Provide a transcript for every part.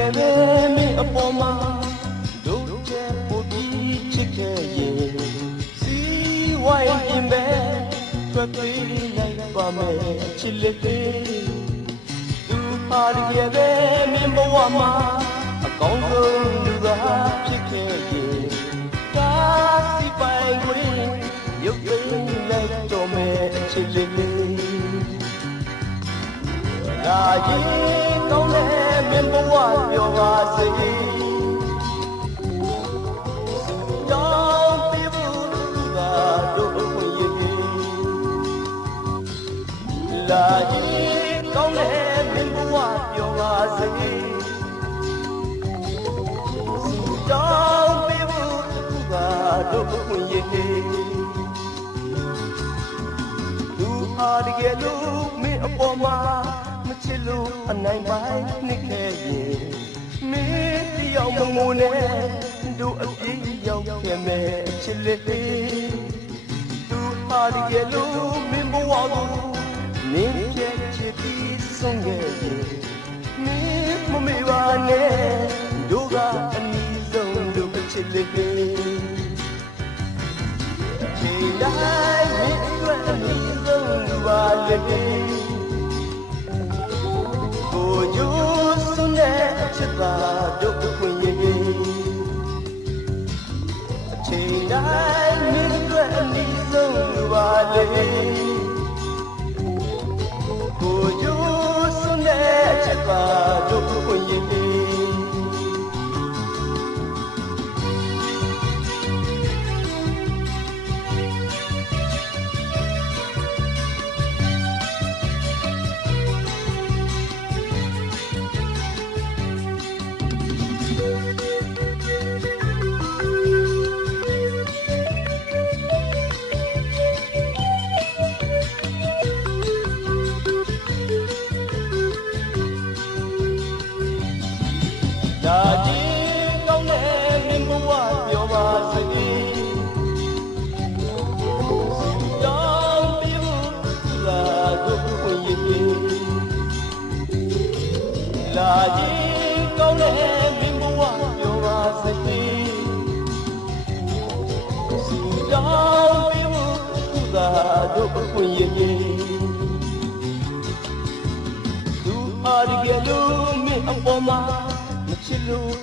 together me upon my don't care for each other. See why in bed, but we like Bame, Chile. To part together, me Moama, a congo to the chicken. Cassie by green, you feel like Tome, Chile. Don't let me know what you're saying. Young people do that, don't let me know what you're saying. Young people do that, too hard to get me upon my Chilo and I might nick me the young moon do a young chile too hard to get me more name chippy song me mummy one do got a knees on do a chile I make a knees on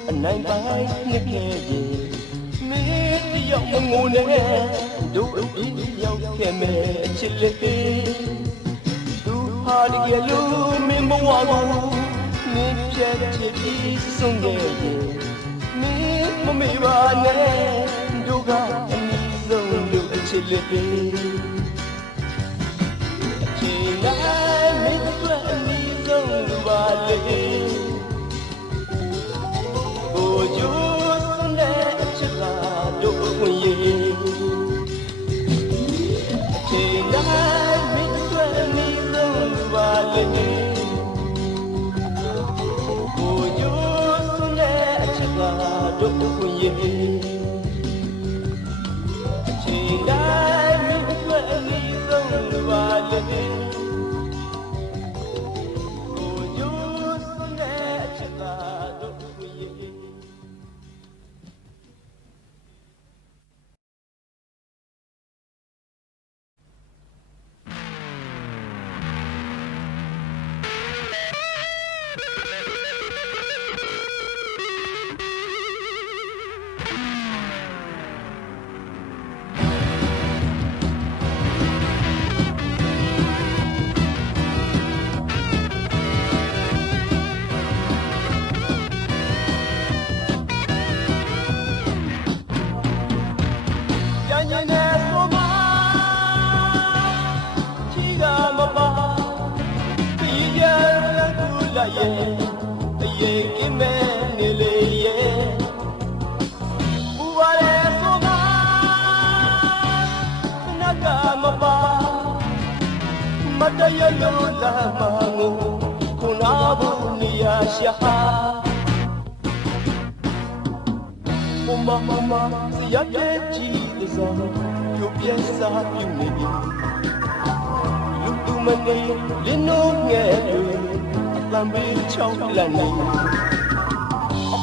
and I'm by Nicky. Me, the young moon, do a young chile. Too hard to get you, me more. Me, chippy song. Me, mummy, one, do got a knees on do a chile. I make a knees on the valley. Mama, see ya get Jesus on you pieza you maybe. Look to my name, Lino Ngedu, Lambi Chong Lani.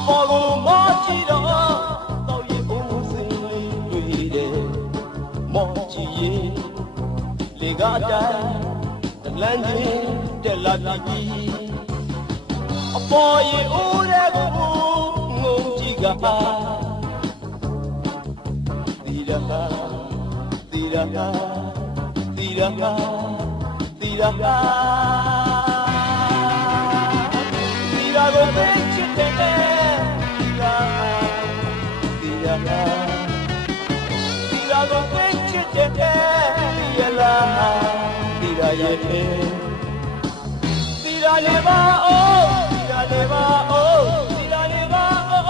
ပေါ်ကိုမောကြည့်တော့တော့ရီဦးစင်တွေ့တယ်မောကြည့်ရင်လေကားတိုင်းတလန်းချင်းတက်လာပြီအပေါ်ရီဦးတဲ့ကိုငုံကြည့်ကသီရဟာသီရဟာသီရဟာသီရဟာသီရကိုသိချစ်တဲ့သီရဟာသီရဟာသီရကိုသိချစ်တဲ့သီရလာသီရရဲ့သီရနေပါအိုးသီရနေပါအိုးသီရနေပါအိုး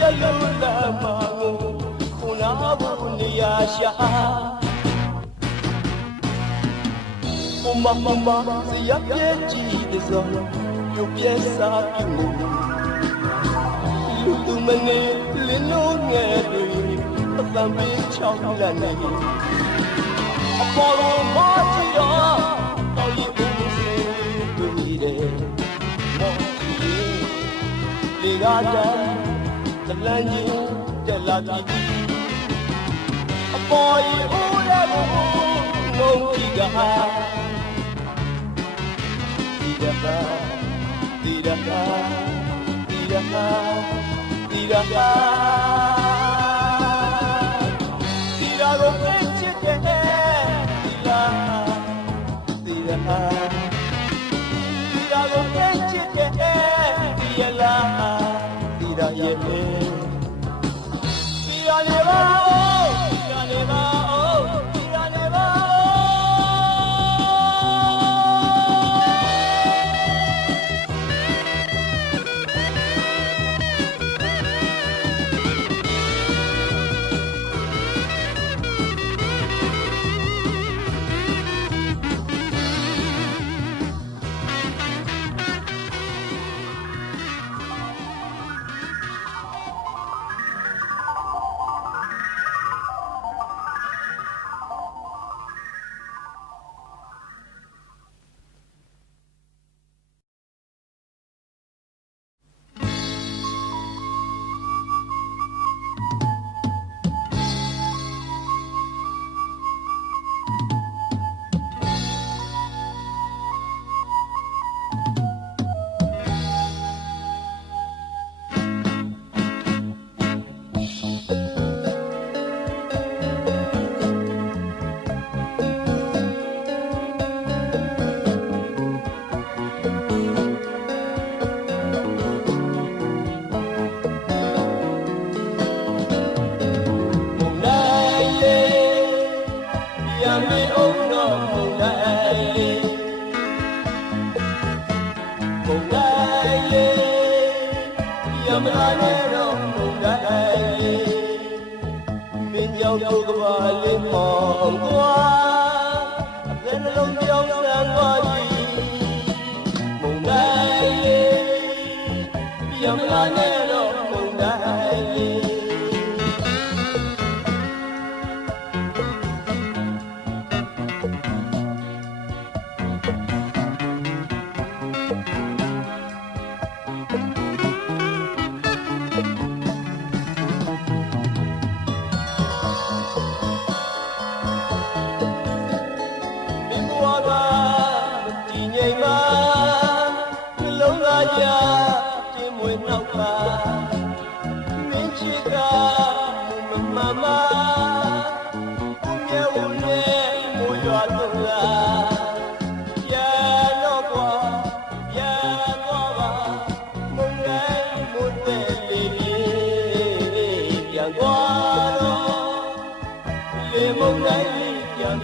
ရလို့လာမငုံခုနာဘူးနေရရှာမမမစရပြည့်ကြည့်တဲ့စောပြုတ်ပြဲစားပြုတ်လူသူမနေလင်းလုံးငယ်တွေအသံပေးချောင်းလာနေအပေါ်လုံးမကြည့်တော့တော်ရီဦးစင်တွေ့တယ်မော်ကြည့်လေကားတိုင်းတလန်းချင်းတက်လာပြီအပေါ်ရီဦးတဲ့ကိုငုံကြည့်ကဒီရပါဒီရပါဒီရပါဒီရပါဒီရကိုသိချစ်တဲ့ဒီလာဒီရပါဒီရကိုသိချစ်တဲ့ဒီရလာဒီရရဲ့ဒီရနေပါဒီရနေပါဒီရနေပါ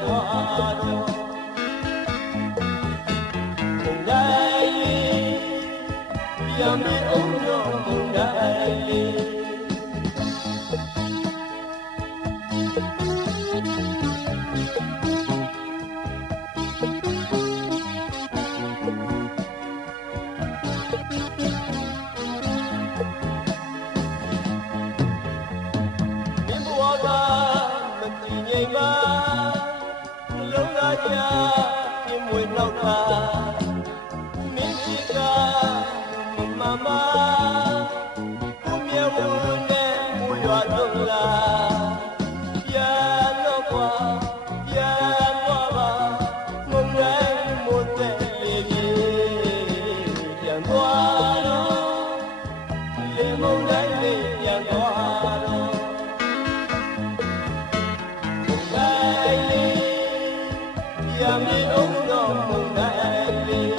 သွားတော့မုန်တိုင်းလေးပြန်မအောင်တော့မုန်တိုင်းလေးပြင်းမွေနောက်ခါမင်းချစ်ကမမကိုမြဝနဲ့မူရွာတော့လာပြန်တော့ကွာပြန်သွားပါမုန်တိုင်းမို့တဲ့လေးပြေပြန်သွားတော့လေမုန်တိုင်းလေးပြန်သွားတော့ရမင်းအောင်တော့မုန်တိုင်းလေး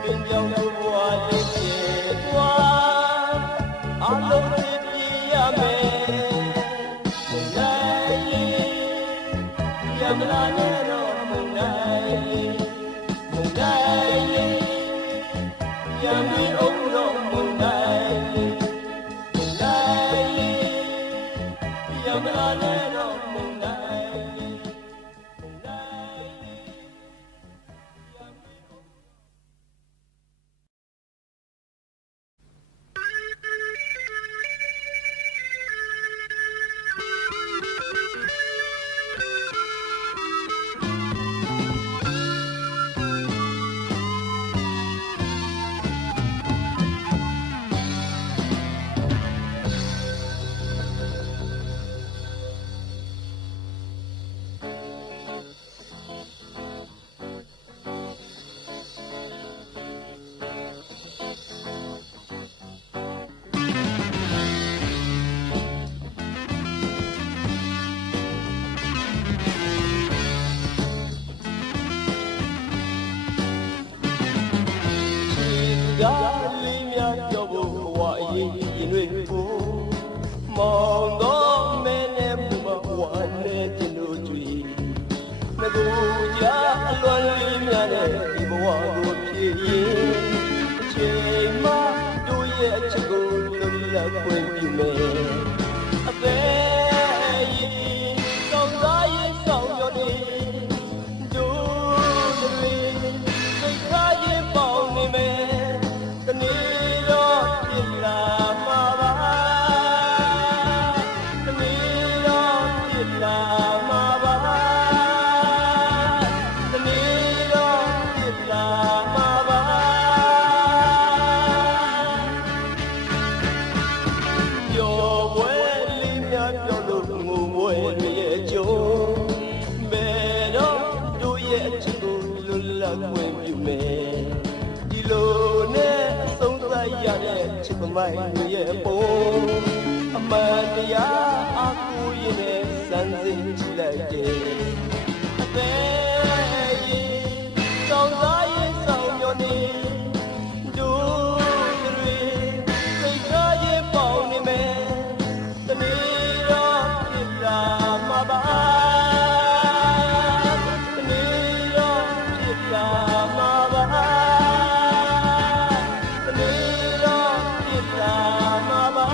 ပင်ကြောင့်ဘဝလေးပြေသွားအလုံးလေးပြေရမယ်မုန်တိုင်းလေးရမလာနဲ့တော့မုန်တိုင်းလေးမုန်တိုင်းလေးရမင်းအောင်တော့မုန်တိုင်းလေးမုန်တိုင်းလေးရမလာနဲ့တော့မုန်တိုင်းဒါလေးများပြောဖို့ဘဝအရေးရင်တွေကိုမောင်တော့မဲနဲ့ဘဝနဲ့ကျင်တို့တွေ့ငကိုကြာအလွန်လေးများနဲ့ဒီဘဝကိုဖြည့်ရင်အချိန်မှတို့ရဲ့အချက်ကိုလွတ်လပ်ခွင့်ပြုမယ်အသေးရင်စောင့်စားရင်ဆောင်ရနေတို့တွေစိတ်ထားရင်ပေါင်းနေမယ်တနေ့တော့ဖြစ်လာမှာပါတနေ့တော့ဖြစ်လာမှာပါတနေ့တော့ဖြစ်လာမှာပါပျော်ပွဲလေးများပြောလို့ငုံမွေတွေရဲ့ကြုံမဲတော့တို့ရဲ့အချစ်ကိုလွတ်လပ်ခွင့်ပြုမယ်ဒီလိုနဲ့ဆုံးသက်ရတဲ့ချစ်သမိုင်းရဲ့ပုံအမှန်တရားအကူရင်နဲ့စံစင်ကြည့်လိုက်တဲ့အသေးရင်စောင့်စားရင်ဆောင်မျောနေတို့တွေစိတ်ထားရင်ပေါင်းနေမယ်တနေ့တော့ဖြစ်လာမှာပါတနေ့တော့ဖြစ်လာမှာပါတနေ့တော့ဖြစ်လာမှာပါ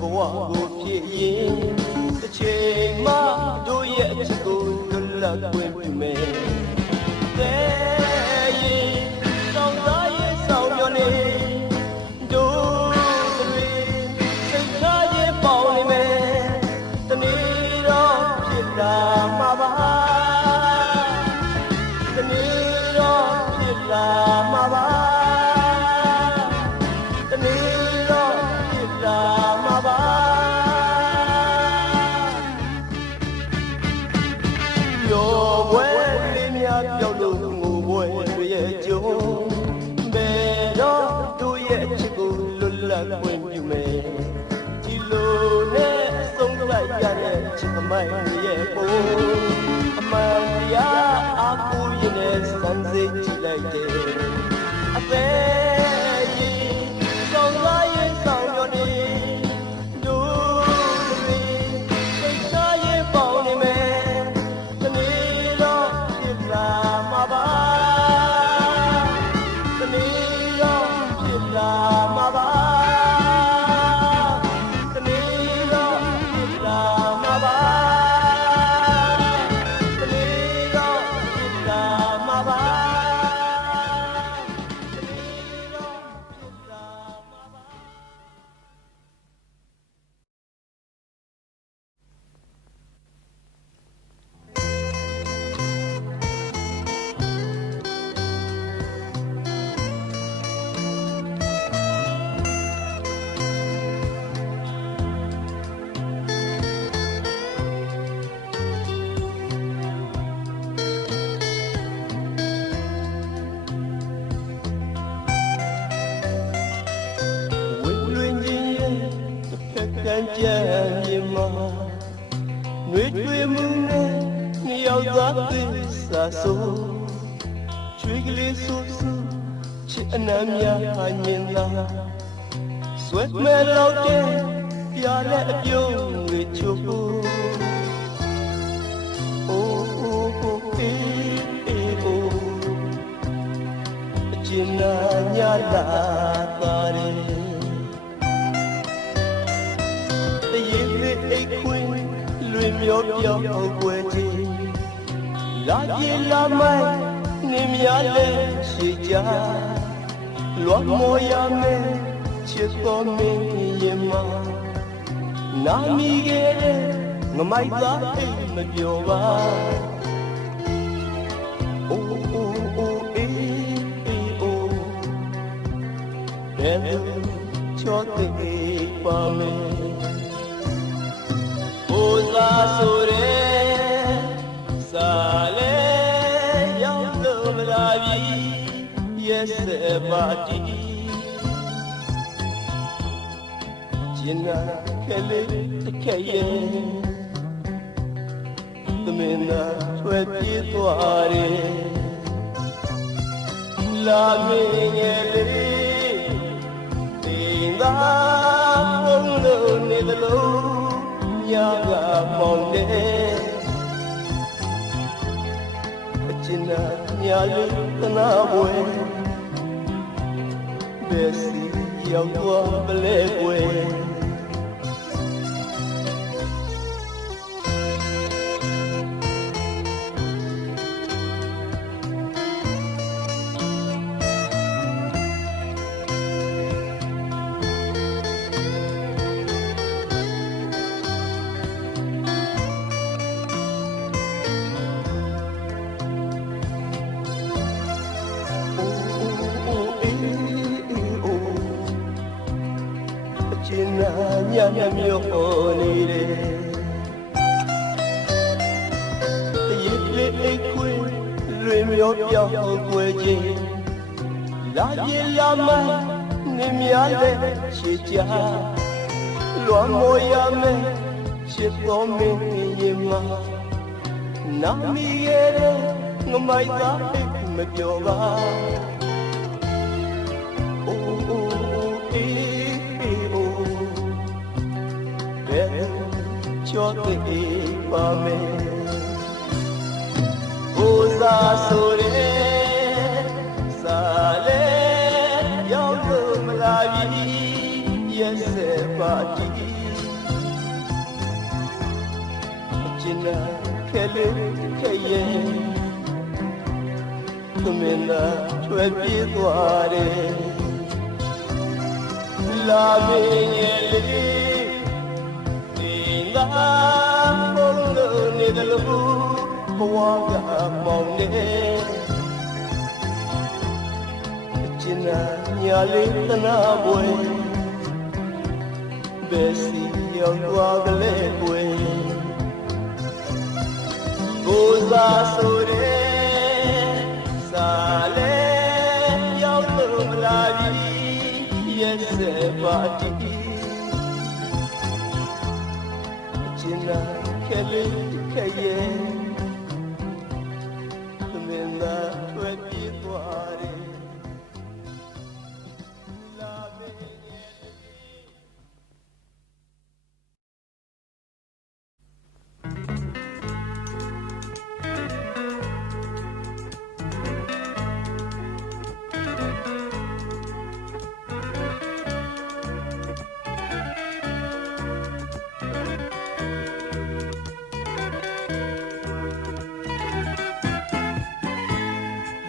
ဘဝကိုဖြစ်ရင်တစ်ချိန်မှတို့ရဲ့အချစ်ကိုလွတ်လပ်ခွင့်ပြုမယ်တဲ့ရင်တောင်းစားရဲ့ဆောင်မျှော်နေတို့တွေစိတ်ထားရဲ့ပေါင်းနေမယ်တနေ့တော့ဖြစ်လာမှာပါတနေ့တော့ဖြစ်လာမှာပါတနေ့တော့ဖြစ်လာမှာပါပျော်ပွဲလေးများပျောက်လို့ငိုပွဲတွေရဲ့ကြုံဘယ်တော့တို့ရဲ့အချစ်ကိုလွတ်လပ်ခွင့်ပြုမယ်ဒီလိုနဲ့ဆုံးလိုက်ရတဲ့ချစ်သမိုင်းရဲ့ပုံအမှန်တရားအားကိုးရင်နဲ့စမ်းစိတ်ကြည့်လိုက်တယ်အသေးရင်ကောင်းစားရင်ဆောင်ရနေတို့တွေစိတ်ထားရင်ပေါင်းနေမယ်တနေ့တော့ဖြစ်လာမှာပါတနေ့တော့ဖြစ်လာမှာပါတနေ့တော့ဖြစ်လာမှာပါတနေ့တော့ဖြစ်လာမှာပါတနေ့တော့ဖြစ်လာမှာပါကြံမြေမှာနှွေးတွေမှုနဲ့နှစ်ယောက်သားသစ္စာဆိုချွေးကလေးဆူဆူချစ်အနမ်းများဟာညင်သာဆွဲမဲ့တော့တဲ့ပြားတဲ့အပြုံးတွေချိုးအိုးအိုးအိုးအေးအေးအိုးအကျဉ်းနာညလာပါတယ်အိတ်ခွင်းလွင်မျောပြောင်းကွယ်ခြင်းလာပြေလာမိုင်းနေများလဲရှိကြလွန်မောရမယ်ချစ်တော်မင်းရင်မနာမီခဲ့တဲ့ငမိုက်သားအိတ်မပြောပါအိုးအိုးအိုးအေးအေးအိုးဘယ်လိုချောတဲ့ပါမယ်သာဆိုရဲစာလဲရောက်လို့မလာပြီရဲ့စပါတီကျင်နာခဲလေးတစ်ခဲရဲ့သမင်းသာထွက်ပြေးသွားတယ်လာမင်းငယ်လေးတင်သာဘုံလို့နေသလိုညာကမောင်တဲ့အကျဉ်းနာညာလေးတနာပွဲဘယ်စီရောက်သွားပလဲကွယ်ညံ့မြို့နေတယ်တရစ်လေးအိတ်ခွေးလွင်မျောပြောင်းကွယ်ခြင်းလာပြေလာမိုင်းနေများလဲချစ်ကြလွန်မောရမယ်ချစ်တော်မင်းရင်မနာမီရဲ့ငမိုက်သားအိတ်မပြောပါအိုးအိုးအေးအေးအိုးချောတဲ့ပါမယ်ဘိုးစားဆိုရဲစာလဲရောက်လို့မလာပြီ yes ပါတီ China Kelly Kaye Kumina Twepi Ware La Miyeli Inga Polo Nidalu Waga Maune China Nyali Tanabwe Besi Yawagale Bwe Goza Sore Sale Yawlum Lavi Yes Pati China Kelly Kaye Kumina Twepi Ware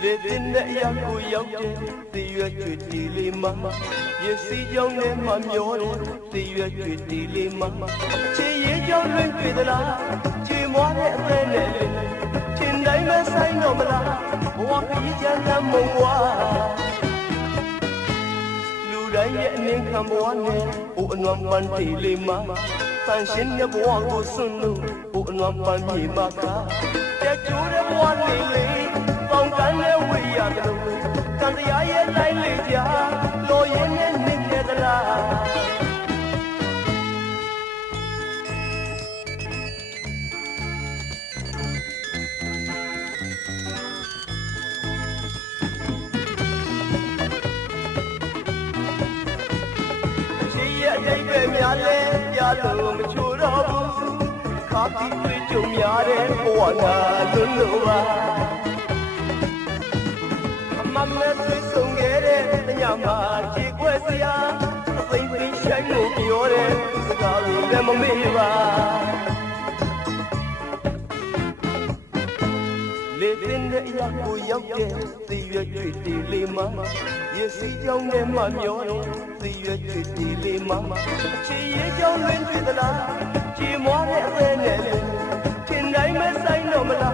Living the Yaku Yoke, the Yaki Lima, you see young and Mammy, the Yaki Lima, Chi young and Pidala, Jimon and Tindai I know Mala, Waki and Mongwa. Luday and Ninkam Unam Panti Lima, Fanshin the Wago Sunu, Unam Panti Maka, that you the one lily. Con cái nếu quy à cái con thì ai ấy lấy lý cha lôi yên nên mình nghe ta la chỉ ở đây về nhà lên nhà lừa mình chú đó khắp đi với chung nhà đến buồn à luôn luôn à Mamma sui sungere nyama chikwesia Singri shangu piore Sagaru lemo miwa Living the yaku yoke Tiya chiti lima Yesi yong ne mamyore Tiya chiti lima Chi ye yong lin chitala Chi mo ne sene Tindai me say no mala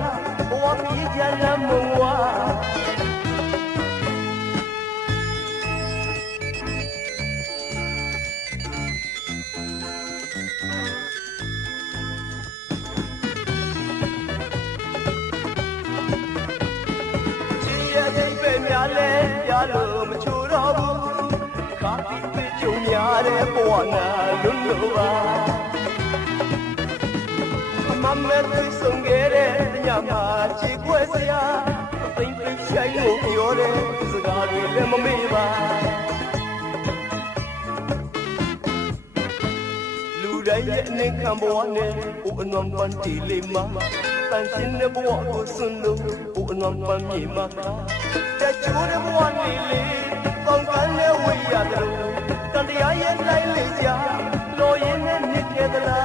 Waki jana mungwa Yalo machurabu, kaki pichunyare buona luluwa. Mamma sungere nyama chikwesia, pinpi chayu yore zagari lemamiba. Luday ne kamboane, unam panti lima, tanshin ne buo sunu, unam panti maka. That you would want me, con cái nếu quy à đâu, con thì ai em lấy lý cha, lôi em nít nghe ta la.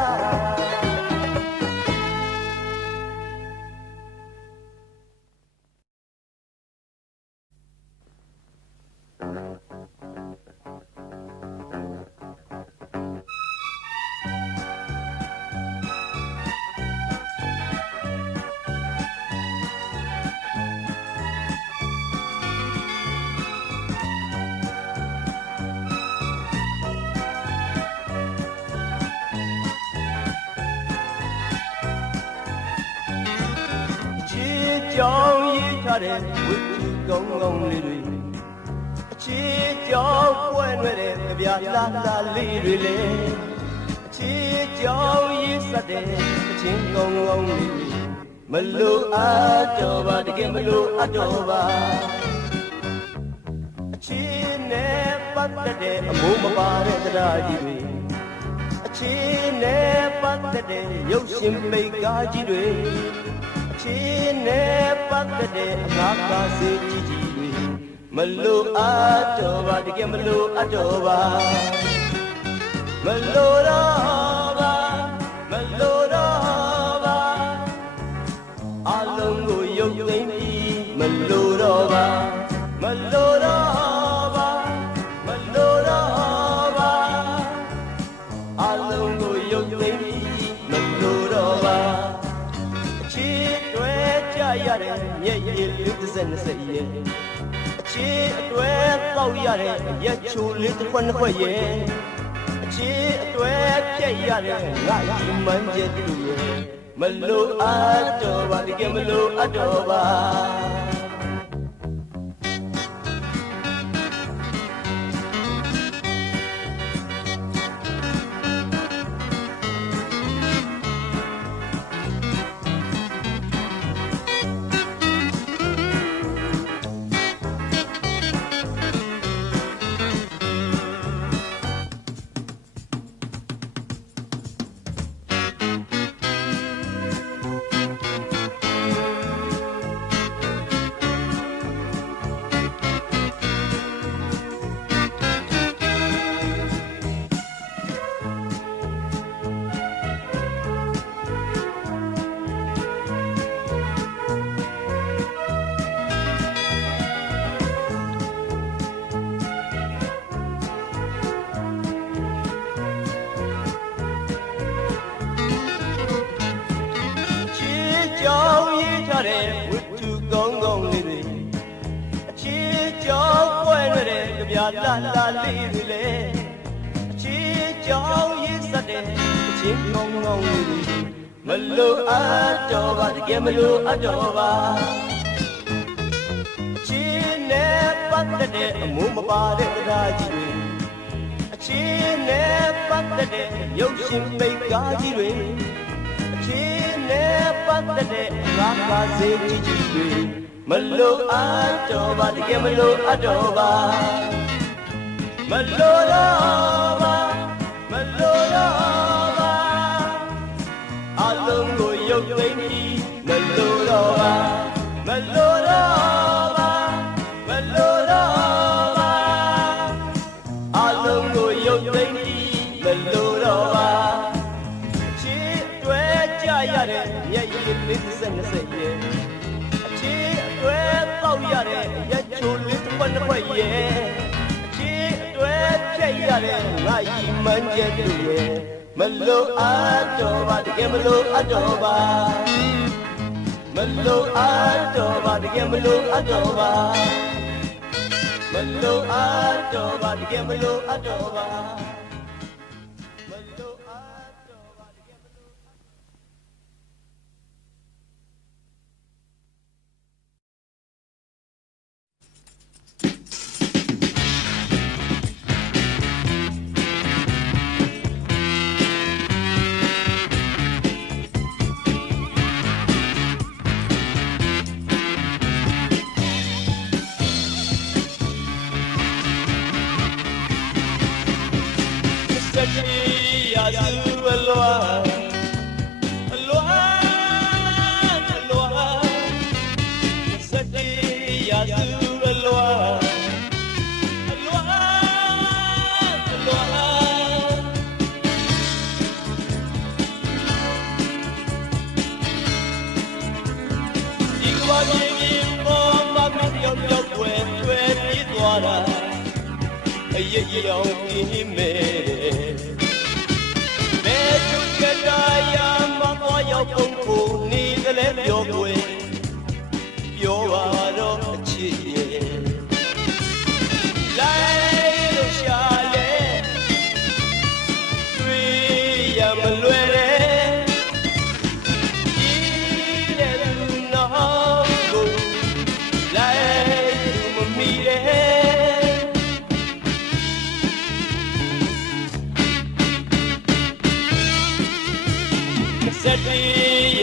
Trong y ta để quyết công ông lì lì chỉ cho quên về để việc la lì lì chỉ cho y sa để chính công ông lì lì melu adoba de melu adoba chỉ ne bắt để mu ma ba để ta đi chỉ ne bắt để yêu sim bay ga ji de Chine patade ngaka se chichi melu adoba dige melu adoba မလို့တော့ပါမလို့တော့ပါအလုံးကိုရုပ်သိမ်းပြီးမလို့တော့ပါမလို့တော့ပါမလို့တော့ပါအလုံးကိုရုပ်သိမ်းပြီးမလို့တော့ပါအချစ်တွေကြရတဲ့မျက်ရည်လေးတစ်စက်နှစ်စက်ရဲ့အချစ်အတွဲတောက်ရတဲ့ရက်ချိုလေးတစ်ခွက်နှစ်ခွက်ရဲ့အချစ်အတွဲပြက်ရတဲ့ငါဒီမှန်းချက်တူရဲ့မလို့အပ်တော့ပါတကယ်မလို့အပ်တော့ပါတဲ့ဝတ္ထုကောင်းကောင်းလေးတွေအချစ်ကြောင်းပွဲနေတဲ့ကြပြလာလာလေးတွေလေအချစ်ကြောင်းရေးစတဲ့အချင်းကောင်းကောင်းလေးတွေမလို့အပ်တော့ပါတကယ်မလို့အပ်တော့ပါအချစ်နဲ့ပတ်သက်တဲ့အမှုမပါတဲ့တရားကြီးတွေအချစ်နဲ့ပတ်သက်တဲ့ရုပ်ရှင်ပိတ်ကားကြီးတွေနဲ့ပတ်သက်တဲ့ငါကစေကြီးကြီးတွေမလို့အပ်တော့ပါတကယ်မလို့အပ်တော့ပါမလို့တော့ပါမလို့တော့ပါအလုံးကိုရုပ်သိမ်းပြီးမလို့တော့ပါမလို့တော့ပါမလို့တော့ပါအလုံးကိုရုပ်သိမ်းပြီးမလို့တော့ပါရတဲ့မျက်ရည်လေးတစ်စက်နှစ်စက်ရဲ့အချစ်အတွဲတောက်ရတဲ့ရက်ချိုလေးတစ်ခွက်နှစ်ခွက်ရဲ့အချစ်အတွဲပြက်ရတဲ့ငါရီမှန်းချက်တူရဲ့မလို့အပ်တော့ပါတကယ်မလို့အပ်တော့ပါမလို့အပ်တော့ပါတကယ်မလို့အပ်တော့ပါမလို့အပ်တော့ပါတကယ်မလို့အပ်တော့ပါရောင်ပြင်းမဲ့ဘယ်သူကတရားမပေါ်ရောက်ပုံကိုနေတယ်လဲပြောွယ်ပြောပါတော့အချစ်ရဲ့လိုက်လို့ရှာလဲတွေ့ရမလွယ်တဲ့ဒီတဲ့လူနောက်ကိုလိုက်မမီတဲ့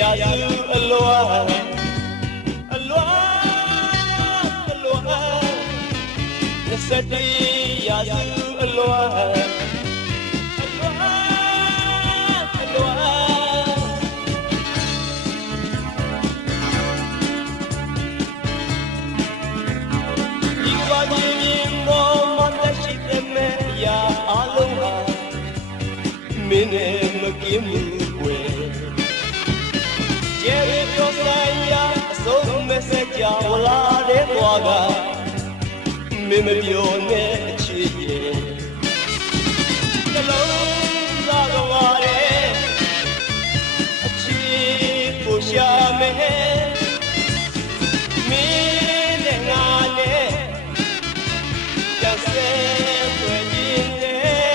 ရာစုအလွာအလွာအလွာ21ရာစုအလွာအလွာအလွာဒီကဘာကြီးပေါ်မှာတက်ရှိတဲ့မြရာအလုံးဟာ give me way. Jerry Josiah, so message, Wala de Waga, Mimione, Chie. The loans are the water, a cheap pushame, meaning on it, just say, when in there.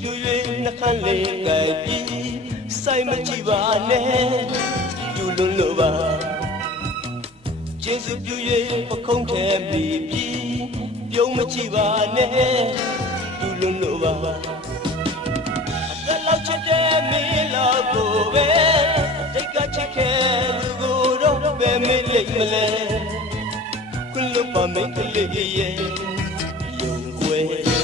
ပြူ၍နှခမ်းလေးကပ်ပြီးစိုက်မကြည့်ပါနဲ့လူလွန်လို့ပါကျေးဇူးပြု၍ပခုံးထဲမိပြီးပြုံးမကြည့်ပါနဲ့လူလွန်လို့ပါအသက်လောက်ချစ်တဲ့မင်းလောက်ကိုပဲတိတ်ကချစ်ခဲ့လူကိုတော့ပဲမလိမ့်မလဲခွင့်လွတ်ပါမိတ်ကလေးရဲ့ယုံကွယ်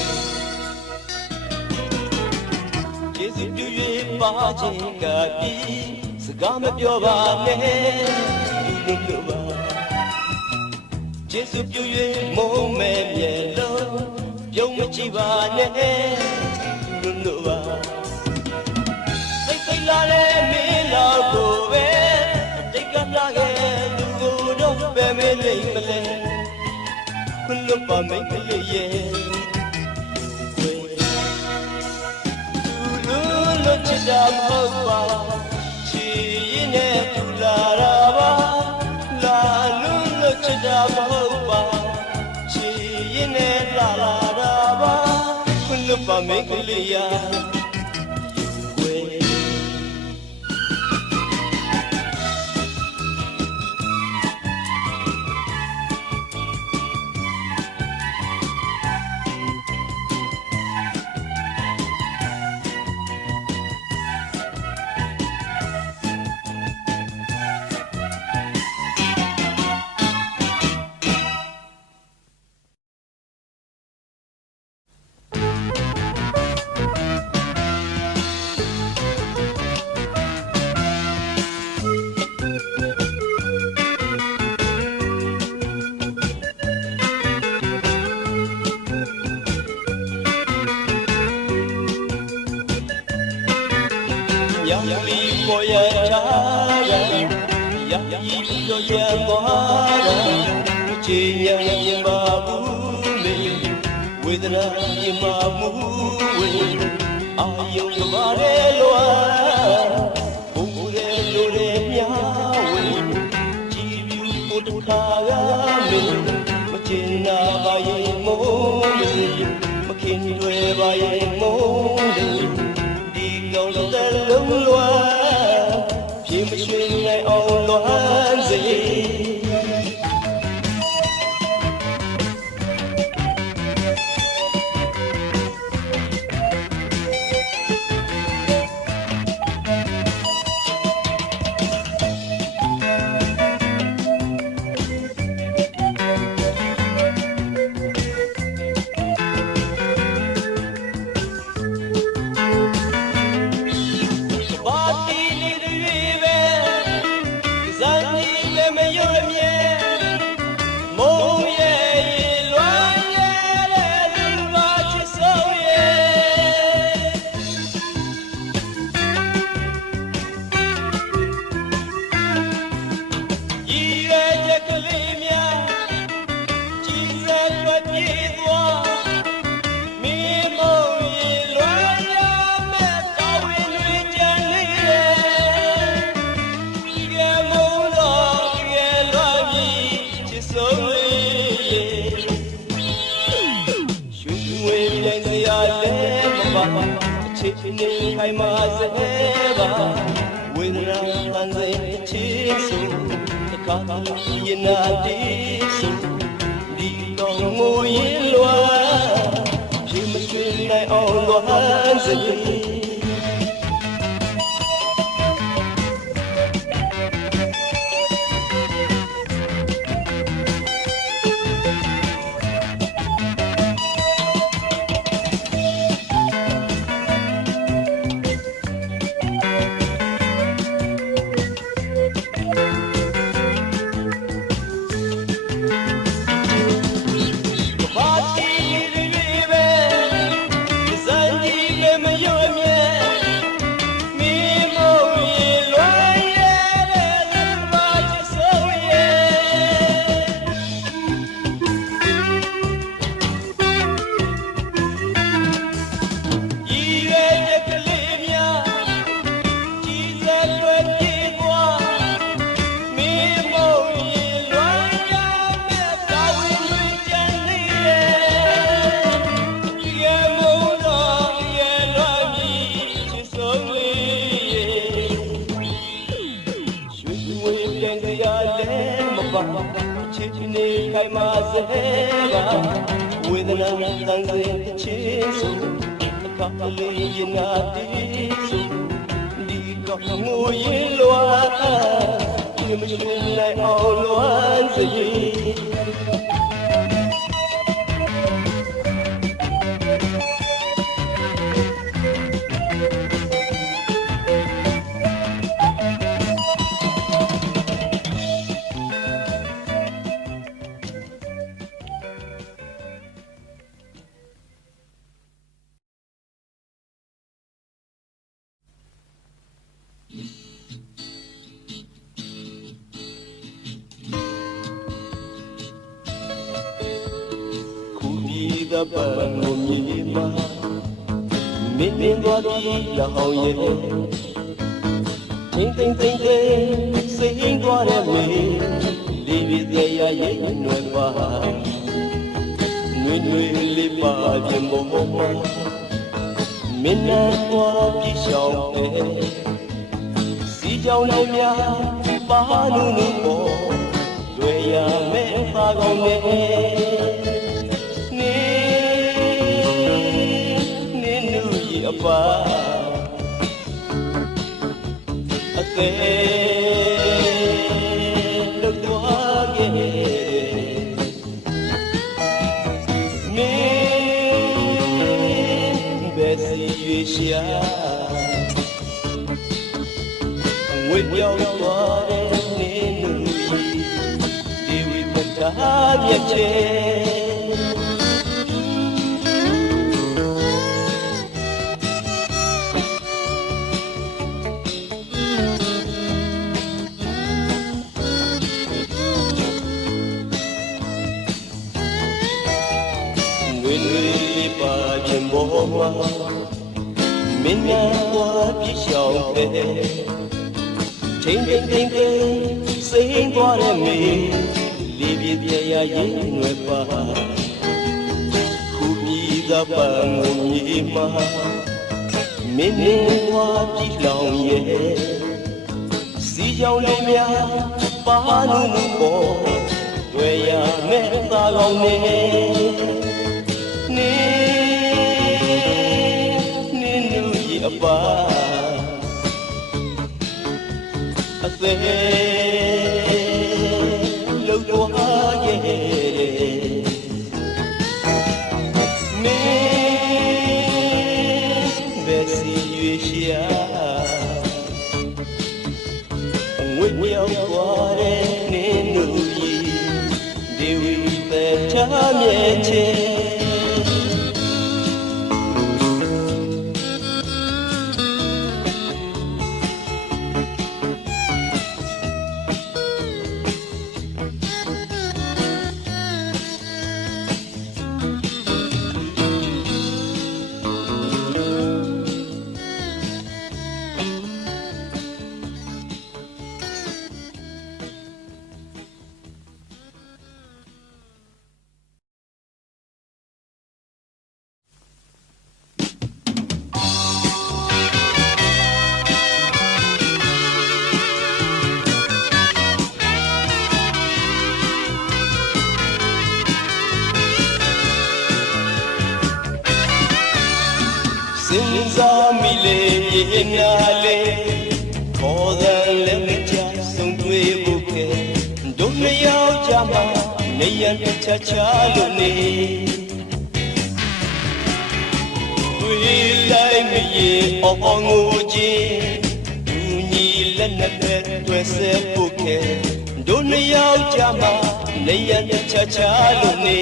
ကျေးဇူးပြု၍ပါခြင်းကပြီးစကားမပြောပါနဲ့လူလွန်လို့ပါကျေးဇူးပြု၍မုန်းမဲ့မျက်လုံးပြုံးမကြည့်ပါနဲ့လူလို့ပါစိတ်စိတ်လာတဲ့မင်းလောက်ကိုပဲတိတ်ကလာခဲ့လူကိုတော့ပဲမလိမ့်မလဲခွင့်လွတ်ပါမိတ်ကလေးရဲ့လူလို့ချစ်တာမဟုတ်ပါချီရင်နဲ့ပူလာတာပါလာလို့ချစ်တာမဟုတ်ပါချီရင်နဲ့လာလာတာပါခွင့်လွတ်ပါမိတ်ကလေးရာဝဲယာလီပေါ်ရထားရယာယီပြောရသွားတာချေရရင်ပါဘူးလေဝေဒနာရင်ပါမှုဝေအာယုံကပါရဲလွာဘုံရဲလိုရဲမြဝေကြည်ပြူကိုတခါကမင်းမချင်နာပါရင်မိုးမခင်တွေပါရင်မိုးဒီကောင်တဲ့လုံးလွာပြင်းမရွှင်နိုင်အောင်လွမ်းစေနေခိုင်မာစေပါဝေဒနာဟန်စေချီဆိုတခါရင်နာတီဆိုဒီတော့ငိုရင်လွာပြင်းမရွှင်နိုင်အောင်လွမ်းစေမရွေ့မြဲ ချစ်နေခိုင်မာစေကဝေဒနာတန်စေချစ်စုအခါလေးရင်ငါတည်စုဒီတော့ငိုရင်လွာဒီမရှိနိုင်အောင်လွမ်းစေthe band of Yima, Midin Wadi, Lahonye, Ting, sing what I mean, leave it there, no bar, live by the moment, Midnight Wadi Shop, see John Namia, Bahanu, where ya met Fagone. Apa ate luk doa ge me besi yesha ngwe yaw twa de ne nu yi di wi pata myat che Minna qua phía sau về Ting, sing qua em mi Li biết ya ye người pa Khu bi da bằng nhị ma Minna qua phía lòng ye Si giàu lên ya pa nu bo Tuệ ya mẹ ta gong ne Apa ase lo doa ye me besi yesha ngwe yaw kwa de ne nu yi de wi te cha mye che Nale, Koda Lemcha, some way bouquet, don't lay out Jama, Nayan Chachalone. We like me on Uji, Uni Lenapet, Wesse bouquet, don't lay out Jama, Nayan Chachalone.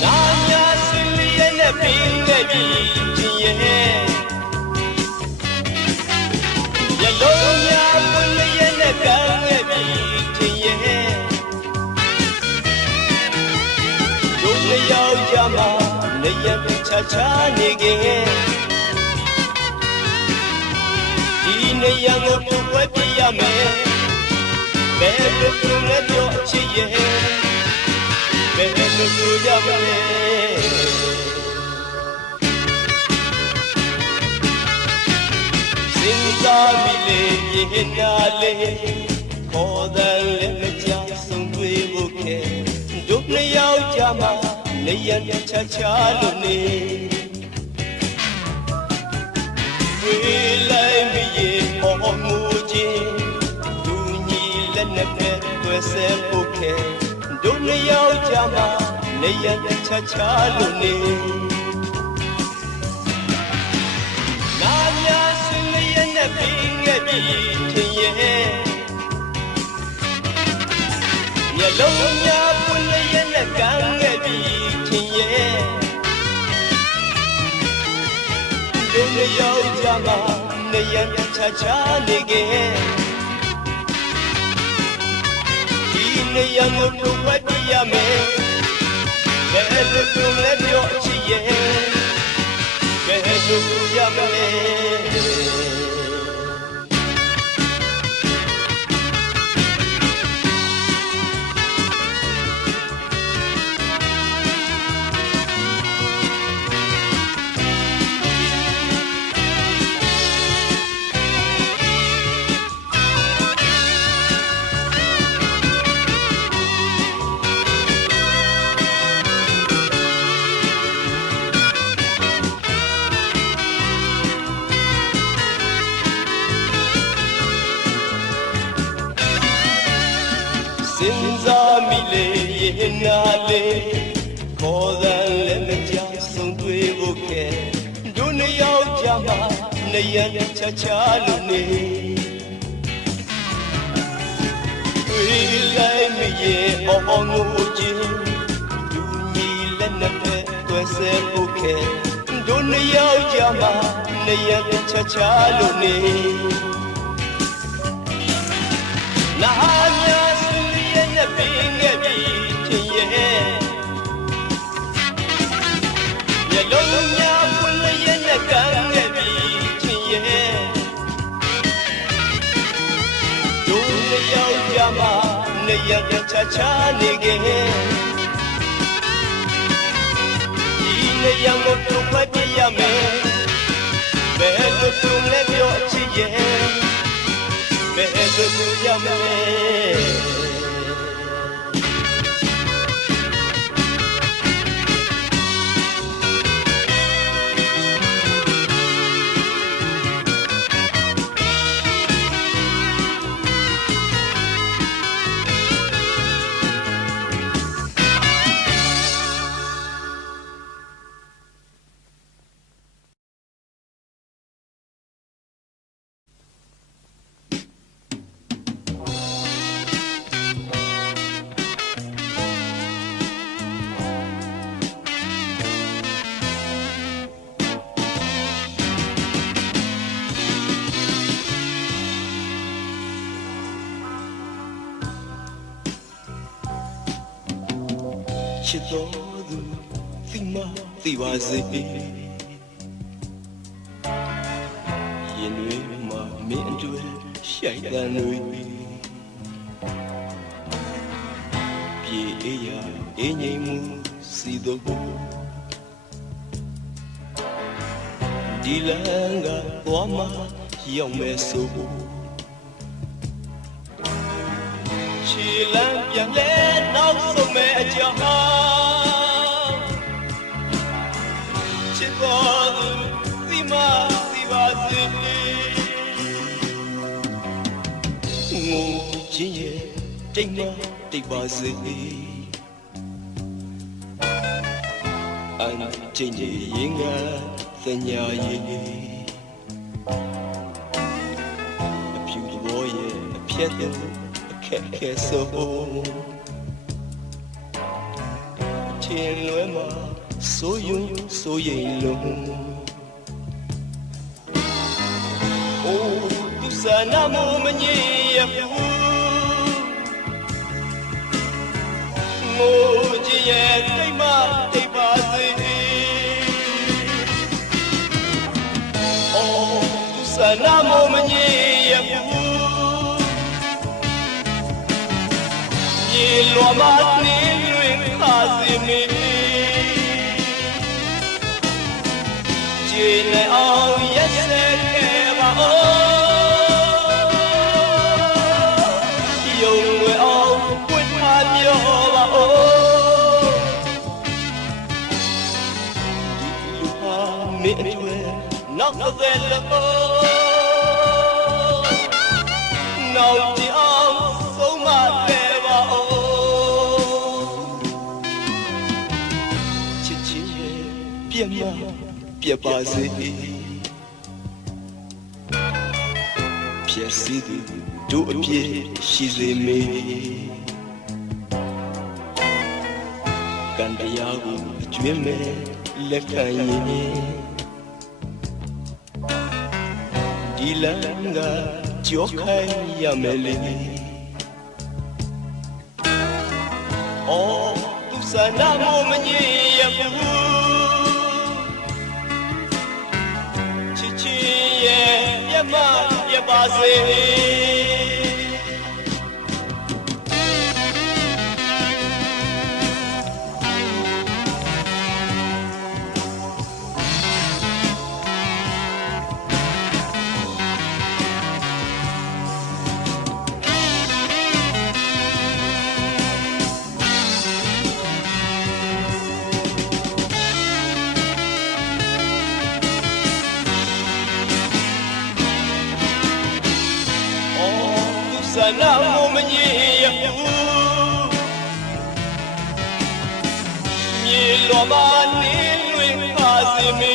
Nanya Silly and a baby. Cha nige ine yang tu we pia me be tu ne jo chi ye be tu ya me sing စားမိလေရင်နာလေခေါ်တဲ့လည်းမကြဆုံးတွေ့ဖို့ခဲတို့နှစ်ယောက်ကြမှာနေရတဲ့ချာချာလို့နေဝေးလိုက်မရေပေါ်မူခြင်းသူညီလက်နဲ့ပဲတွေ့စေဖို့ခဲတို့နှစ်ယောက်ကြမှာနေရတဲ့ချာချာလို့နေနာညာဆွေရနဲ့ပြီးငယ်ပြီးထင်ရဲ့မျက်လုံးများပွင့်လျက်နဲ့ကန်းငယ်ပြီးထင်ရဲ့ဒီနေ့ရောက်ကြမှာနေရတဲ့ချာချာနေခဲ့ဒီနေ့ရငုတ်ထုတ်ဝတ်ပြရမယ်ဘယ်လိုပြုံးလဲပြောချင်ရဲ့ကဲလို့ရမလဲစဉ်းစားမိလေရင်နာလေခေါ်တဲ့လည်းမကြောက်ဆုံးတွေ့ဖို့ခဲတို့နှစ်ယောက်ကြမှာနေရတဲ့ချာချာလို့နေတွေ့လိုက်မရေအောင်ငိုခြင်းသူညီလက်နဲ့ပဲတွေ့စေဖို့ခဲတို့နှစ်ယောက်ကြမှာနေရတဲ့ချာချာလို့နေနာညာပြီးငယ်ပြီးထင်ရဲ့မျက်လုံးများပွင့်လျက်နဲ့ကန်းငယ်ပြီးထင်ရဲ့တို့နှစ်ယောက်ကြမှာနေရတဲ့ချာချာနေခဲ့ဒီနေ့ရမတို့ဖွဲ့ပြရမယ်ဘယ်လိုပြုံးလဲပြောချင်ရဲ့ဘယ်လိုပြုရမလဲချစ်တော်သူသိမသိပါစေရင်တွေမှာမင်းအတွက်ရှိုက်တန်တွေပြေအေးရအင်းငိမ်မှုစီတော့ဒီလမ်းကသွားမှရောက်မယ်ဆိုခြေလမ်းပြန်လဲနောက်ဆုံးမဲ့အကြောင်းချစ်တော်သူသိမသိပါစေငိုခြင်းရဲ့တိတ်မတိတ်ပါစေအန်ချင်းကြီးရင်ကသညာရဲ့အဖြူဘောရဲ့အဖြတ်တဲ့ခက်ခဲဆိုချင်လွယ်မှာဆိုယုံဆိုရင်လုံးအိုးသူစာနာမမငြိရဘူးငိုကြည့်ရဲ့တိတ်မတိတ်ပါစေအိုးသူစာနာမမငြိရဘူးရေလွန်မနေလွင်ခါစီမီကျေနေအောင်ရက်စဲခဲ့ပါဦး of the love. Now the arms so much better. Chichi, piema, piepazi. Piasidu, do a pie, she's a me. Gandayagu, Jimmy, Lekanye. Dilanga, Jokai Yamele. Oh, Usana Momani Yabu. Chichi, Yama, Yabazi. Sana momani yabu Ni lomani lwin azimi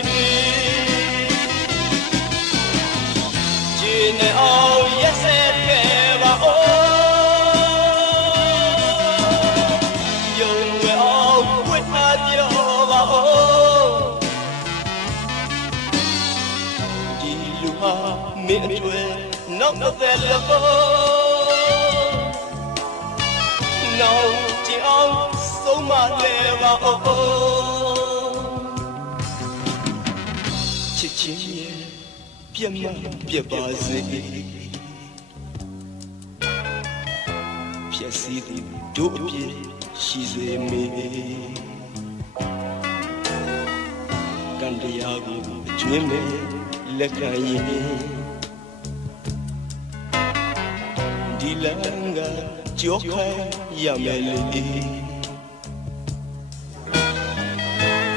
Jine au yeset keva o Yungwe au wit adyoba o Diluha mitwe Not the love No, Jiang, so much leva Chichi, piema, piebazi. Piasidi, do pie, she's a me. Gandayagu, Jimmy, Lekanye. Dilanga. Jokai Yamele.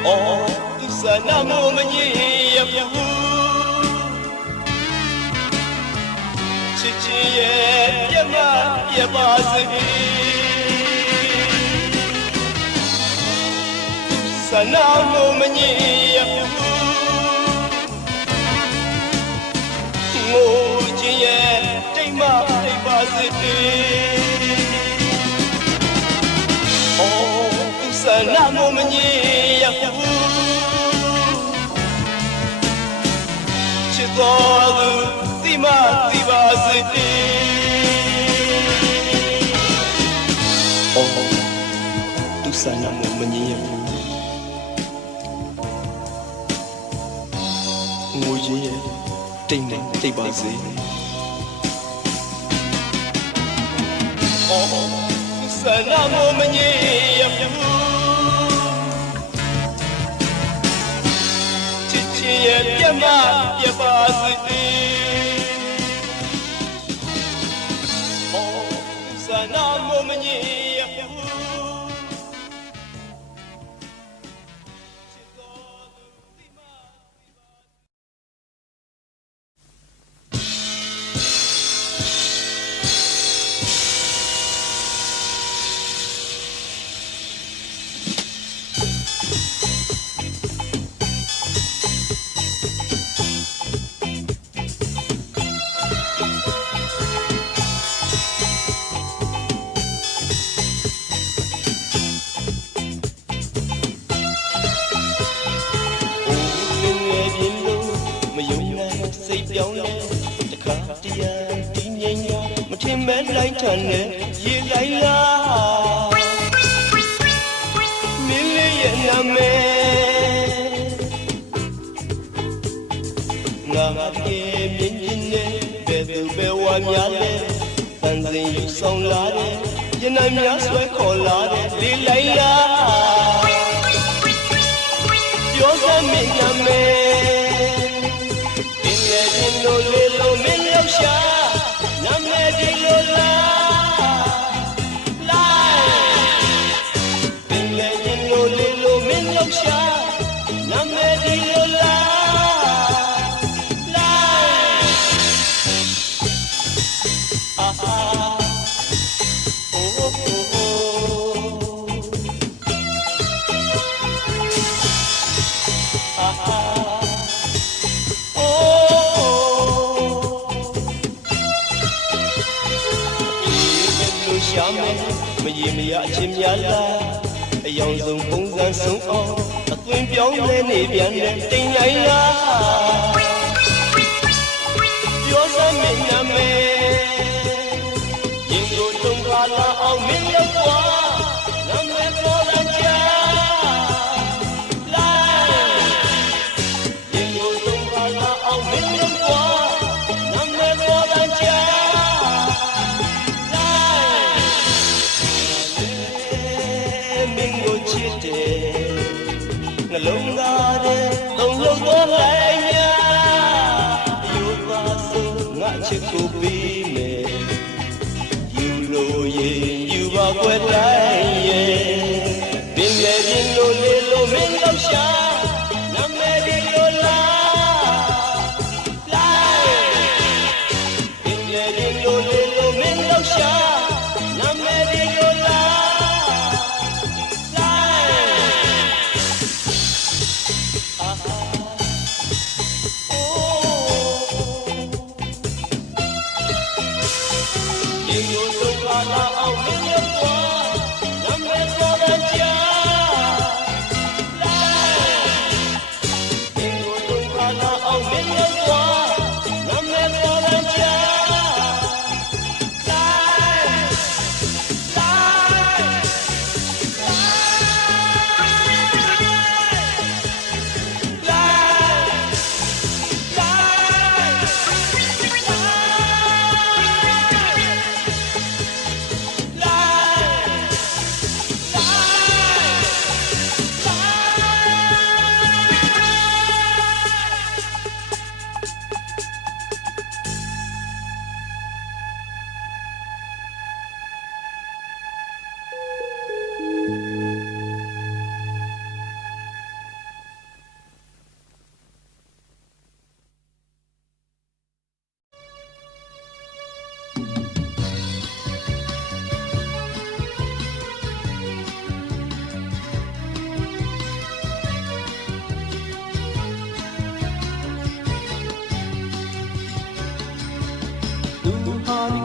Oh, Usana Momani Yabu Chichi Yama Yabazi Usana Momani Yabu Moji Tema Yabazi Sana momani yabu Chitolu Sima Sibaziti Oh, tu sana momani yabu Nguye Tingna Tibazi Oh, sana momani yabu Yama, Yabaziti. Oh, Sana Momani, Yabu. Lại tràn ye lại la million ame nga ye min ne be wa mya le san sin yu song la de yin nai mya swai kho la de li lai la yo sa min ame in ye din lo le lo min yau sha nam le di lo la ရှာမယ်မရေမရအချင်းများလားအယောင်ဆုံးပုံစံဆုံးအောင်အသွင်ပြောင်းလဲနေပြန်တဲ့တိမ်ရိုင်းလားပြောစမ်းမင်းနာမည်ရင်ကိုတုံးခါလာအောင်မင်းရောက်ကွာနာမည်ပေါ်လာကြရင်ကိုတုံးခါလာအောင်မင်းရောက်ကွာနာမည်ပေါ်လာကြနှလုံးသားတဲ့သုံးလုံးပေါ်လိုက်များယူပါစို့ငါချစ်ကိုပေးမယ်ယူလို့ရင်ယူပါကွယ်တိုင်းရဲ့ပင်လေရင်လို့လေလို့မင်းတော့ရှာနာမည်ဒီလိုလားပင်လေရင်လို့လေလို့မင်းတော့ရှာနာမည်ဒီလိုလား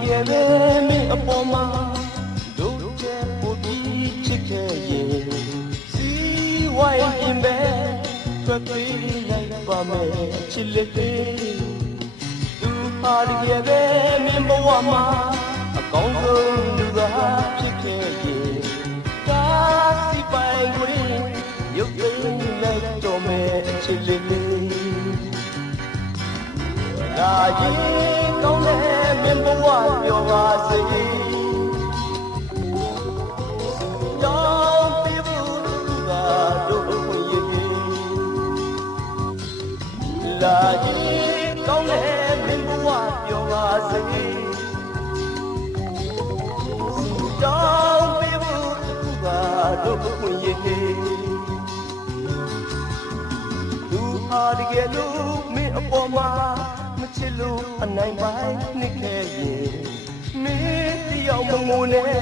ရဲ့ပဲမင်းအပေါ်မှာတို့တဲ့ပို့ပြီးချစ်ခဲ့ရင်စီဝိုင်းပြင်ပဲထွက်ပြေးလိုက်ပါမယ်ချစ်လက်သေးသူဟာရဲ့ပဲမင်းဘဝမှာအကောင်းဆုံးလူသာဖြစ်ခဲ့ရင်ကားစီပိုင်ခွင့်ရုပ်သိမ်းလိုက်တော့မယ်ချစ်လက်သေးဒါရင်ကောင်းတဲ့မင်းဘဝပြောပါစေတောင်းပြဖို့သူကတို့ဝင်ရည်လာရင်ကောင်းတဲ့မင်းဘဝပြောပါစေတောင်းပြဖို့သူကတို့ဝင်ရည်သူဟာတကယ်လို့မင်းအပေါ်မှာချစ်လို့အနိုင်ပိုင်းနှစ်ခဲ့ရင်မင်းတယောက်မငိုနဲ့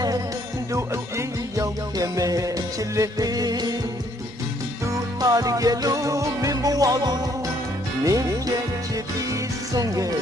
တို့အပြေးရောက်ခဲ့မယ်ချစ်လေးသူဟာတကယ်လို့မင်းဘဝကိုနင်းချစ်ပြီးဆုံးခဲ့